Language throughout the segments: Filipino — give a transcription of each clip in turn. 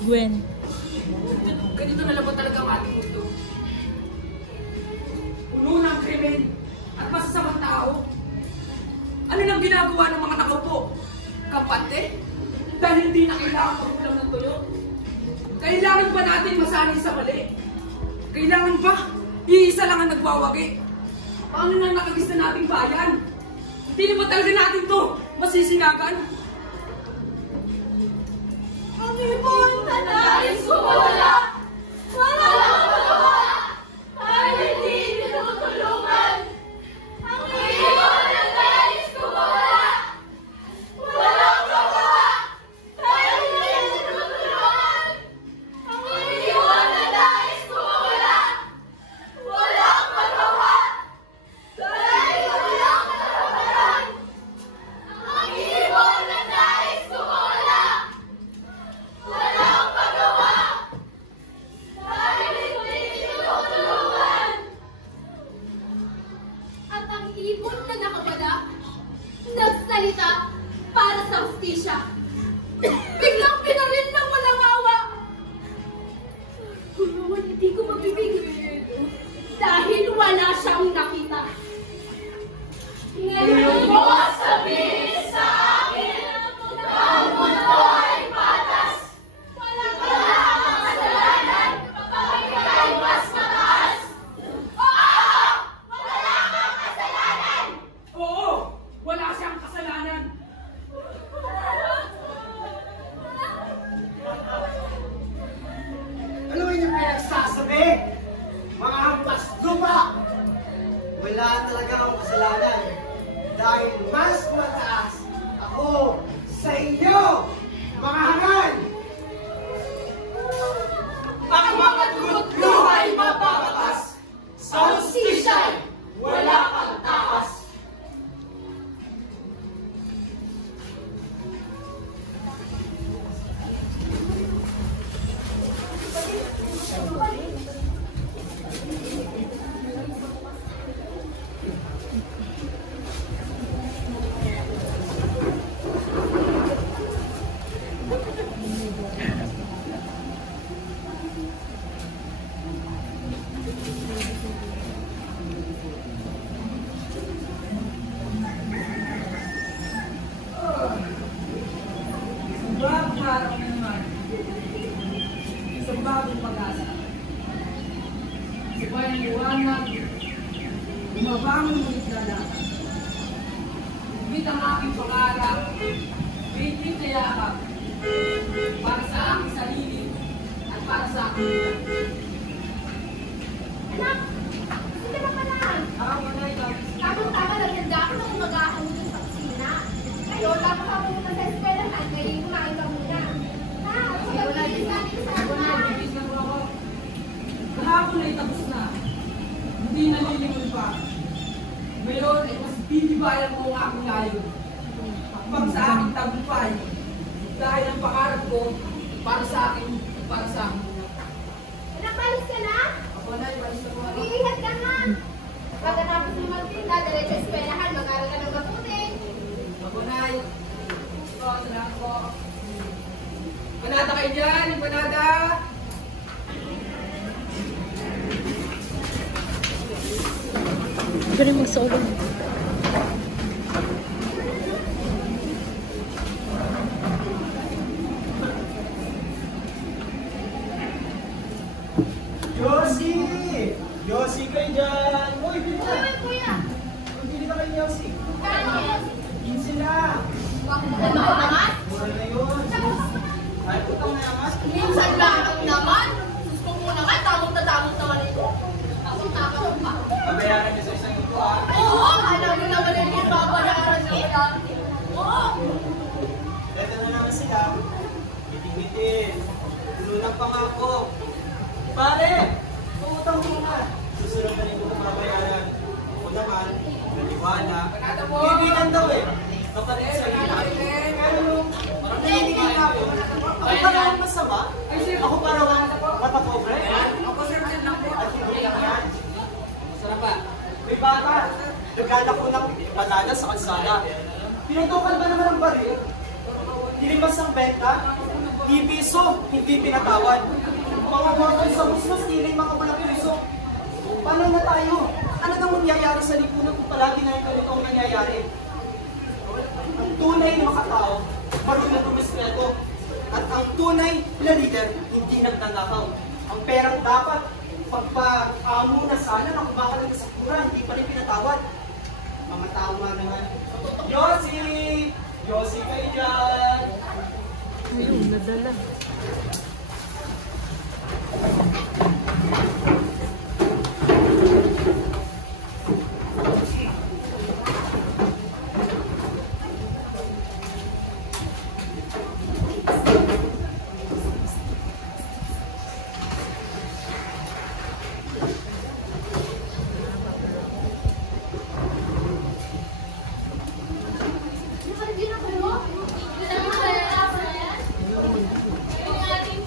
Gwen. Ganito na lang ba talaga ang ating mundo? Puno ng krimen at masasamang tao. Ano lang ginagawa ng mga nakaupo? Kapate? Dahil hindi na kailangan pag-ulam ng tuyo? Kailangan ba natin masanay sa mali? Kailangan ba iisa lang ang nagwawagi? Paano na nakagis na nating bayan? Hindi naman talaga natin to masisinagan. Ang ibon na nais kumawala! Wala kang magawa! Dahil hindi tinutulungan! Ang ibon na nais kumawala! Wala kang magawa! Dahil hindi tinutulungan! Ang ibon na nais kumawala! Wala kang magawa! Dahil wala kang karapatan! Ang ibon na nais kumawala! Walang magawa! Dahil hindi tinutulungan! At ang ibon na nakabala, nagsalita para sa hustisya. Biglang pinaril ng walang awa. Kung naman hindi ko mabibigil, dahil wala siyang nakita. Ngayon mo sabihin sa akin na ang mundo ay patas. Walang kasalanan kapag ika'y mas mataas. Oo! Wala kang kasalanan! Oo! Wala siyang kasalanan! Ano yung pinagsasabi? Mga hampas lupa! Wala talaga akong kasalanan dahil mas mataas ako sa inyo, mga hangal! Ang mga tulutlo ay mapapatas. Sa hustisya, wala kang takas. Bagong araw na naman. Isang bagong pag-asa. Sa bayang liwanag, bumabangon ulit na lahat. Bit ang aking pangarap, bitin na yakap, para sa aking sarili at para sa aking Anak! Hindi ba pa lang? wala ikaw. Tamang-tama naganda ako nung mag-aahon dun sa kusina. Ngayon, dapat ako pumunta sa eskwelahan, kaya kumain ka muna. Ha? Wala din sa akin sa Bibis na po ako. Kahapon ay tapos na. Hindi nalilingon pa. Ngayon ay mas bibibayan ko ang aking layo. Hakbang sa aking tagumpay. Dahil ang pangarap ko para sa akin, para sa akin. Nakalis ka na? Ako na, iwalis na po ako. Mag-iingat ka na. Pagkatapos ng magtinda, diretso sa eskwelahan, mag-aaral ka ng mabuti. Ako na, salamat po. Panada kayo dyan, yung panada! Galing mo sa ulo. Yossi! Yossi kayo dyan! Uy, bili na! Uy, kuya. Bili na kayo, Yossi. Kano yan? 15 lang. Ano naman? Mura na yun. Ay, putang na yaman. Minsan lang naman. Gusto mo naman, tamang-tamang naman ito. Tamang-tamang pa. Babayaran niyo sa isang ito, ah. Oo, alam mo naman yung mga babayaran niyo. Oo. Ito na naman sila. Biting-bitin. Puno ng pangako. Pare! Puutang mo na. Susunod na rin ko ng babayaran. Ako naman, naniwala. Panada po! Bibigan daw eh. Kapatid sa Panada kayo, iyo. Len! Parang nanginginig na ako. Ako parang ang masama. Ay, sir! Ako parang matapobre. Ako, sir, sir lang po. At hindi yan. Sarap ba? May bata. Nagkala ko ng banana sa kalsada. Pinuntukan ba naman ang baril? Nilimas ang benta? Di piso, hindi pinatawad. Mga mortal sa musmas, tiling mga walang piso. Paano na tayo? Ano nang mangyayari sa lipunan kung palagi na yung ganito ang nangyayari? Ang tunay na makatao, marunong tumispeto. At ang tunay na leader, hindi nagnanakaw. Ang perang dapat, pagpa-amo na sana na kumakalang sa kura, hindi pa rin pinatawad. Mga tao nga naman. Yossi! Yossi kayo dyan! Ayun, nadala. Nakareview na kayo? Hindi na kayo tapos na yan? Yung ating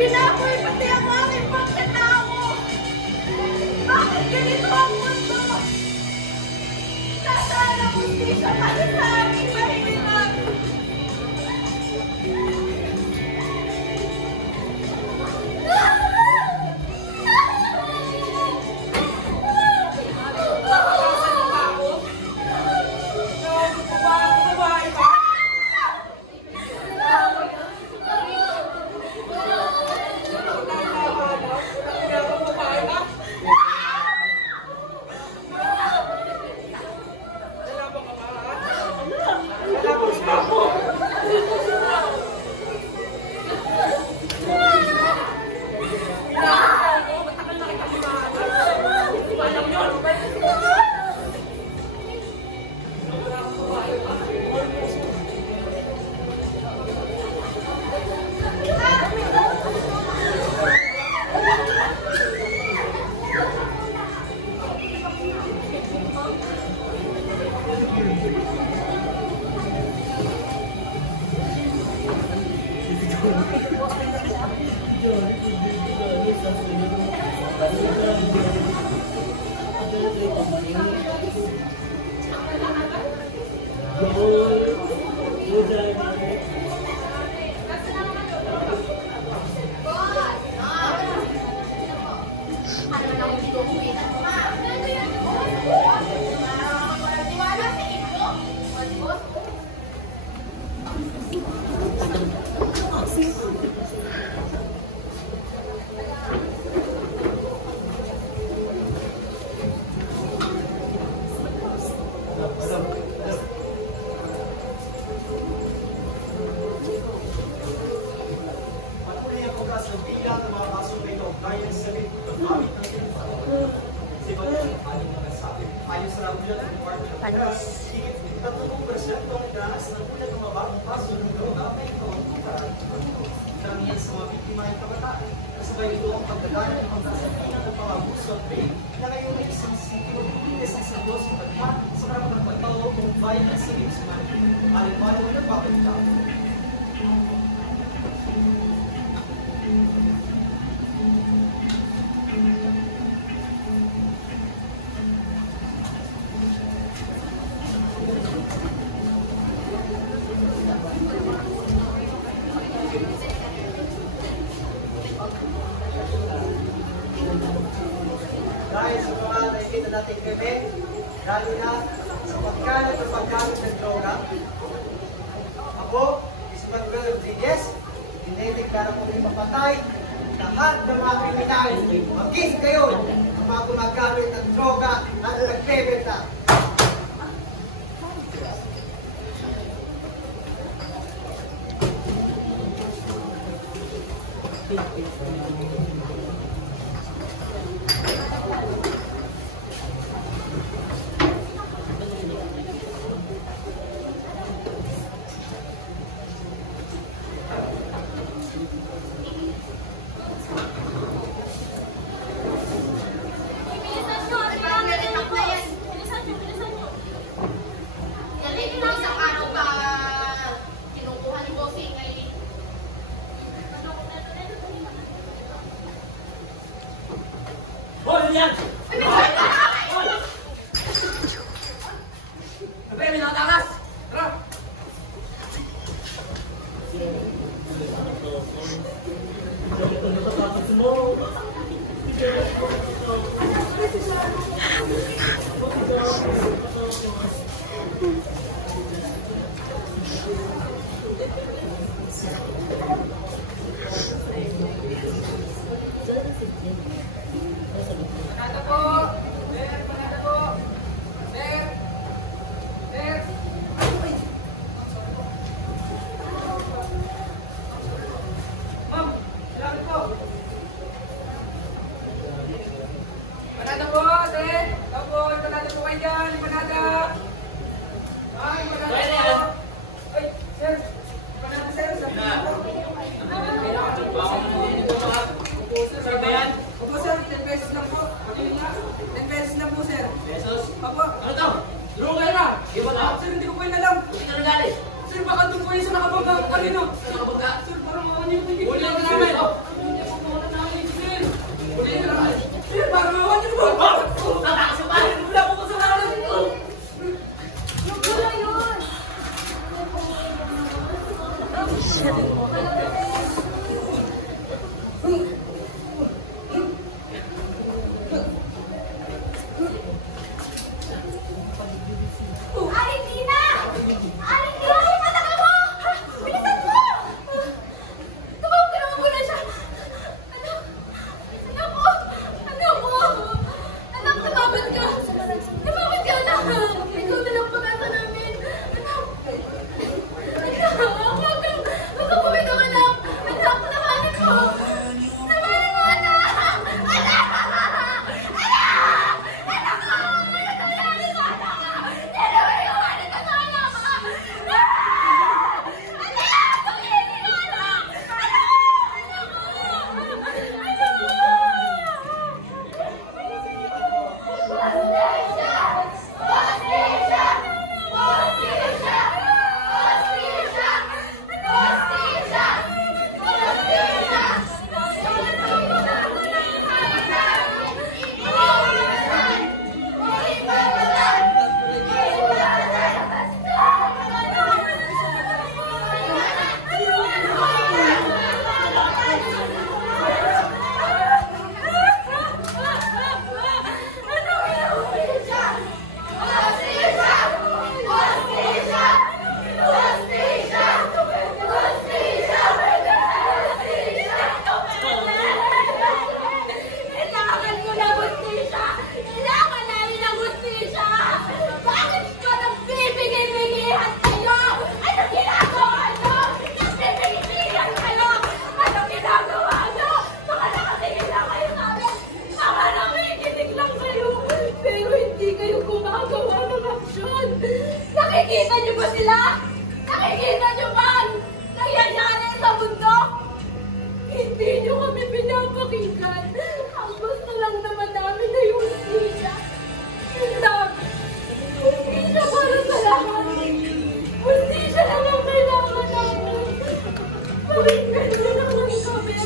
Binaboy pati ang aking pagkatao! Bakit ganito ang mundo? Nasaan ang hustisya para sa aking mahilingan? Dahil sa mga nakikita natin gabi, lalo na sa paggamit ng droga, ako, Isman Brother Rodriguez, dinideklara ko rin mapatay lahat ng mga kriminal, maging kayo ang mga gumagamit ng droga at nagbebenta. Ma'am, kailangan po. Alintina! Alintina! Anak mo! Bilisan mo! Tumawag mo na siya! Anak! Anak ko! Anak ko! Anak, tumawag ka! Tumawag ka, anak! Ikaw na lang pag-asa namin! Anak! Anak! Huwag kang bumitaw, anak! Anak, tamahanin mo! Tamahanin mo, anak! Anak! Anak! Anak ko! Ano nangyari sa anak ko? Tinawag ko! Ano ka sa anak ko? Anak! Tumigil mo, anak! Anak! Kailangan mo na hustisya! Kailangan namin ng hustisya! Bakit ka nagbibigay-bigihan kayo? Anong ginagawa nyo? Nagbibigay-bigihan kayo! Anong ginagawa nyo? Mga nakatingin lang kayo sa amin! Mga nakikinig lang kayo! Pero hindi kayo gumagawa ng aksyon! Nakikita nyo ba sila? Nakikita nyo ba ang nangyayari sa mundo? Hindi nyo kami pinapakinggan. Ang gusto lang naman namin ay hustisya. Yun lang. Hustisya para sa lahat. Hustisya lang ang kailangan namin. Pakinggan nyo naman kami.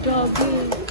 Grabe.